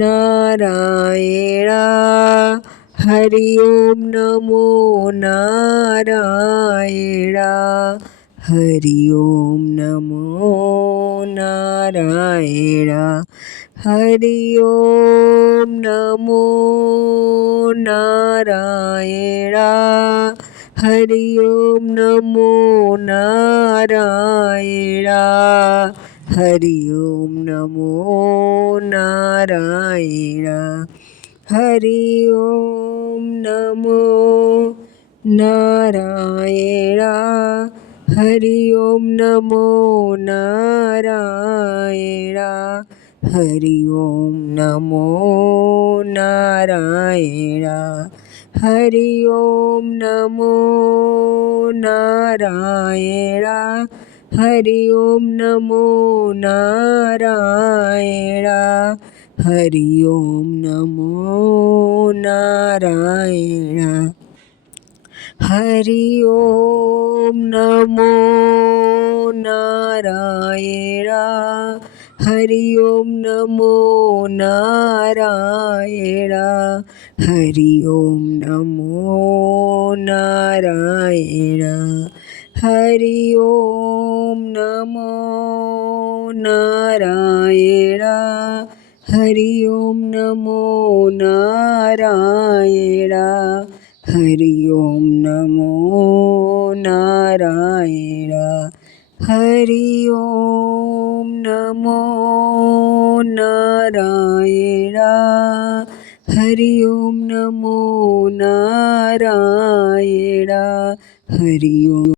Narayan Hari Om Namo Narayan Hari Om Namo Narayan Hari Om Namo Narayan Hari Om Namo Narayan Hari Om Namo Narayan Hari Om Namo Narayan Hari Om Namo Narayan Hari Om Namo Narayan Hari Om Namo Narayan Hari Om Namo Narayan Hari Om Namo Narayan Hari Om Namo Narayan Hari Om Namo Narayan Hari Om Namo Narayan Hari Om Namo Narayan Hari Om Namo Narayan Hari Om Namo Narayan Hari Om Namo Narayan Hari Om Namo Narayan Hari Om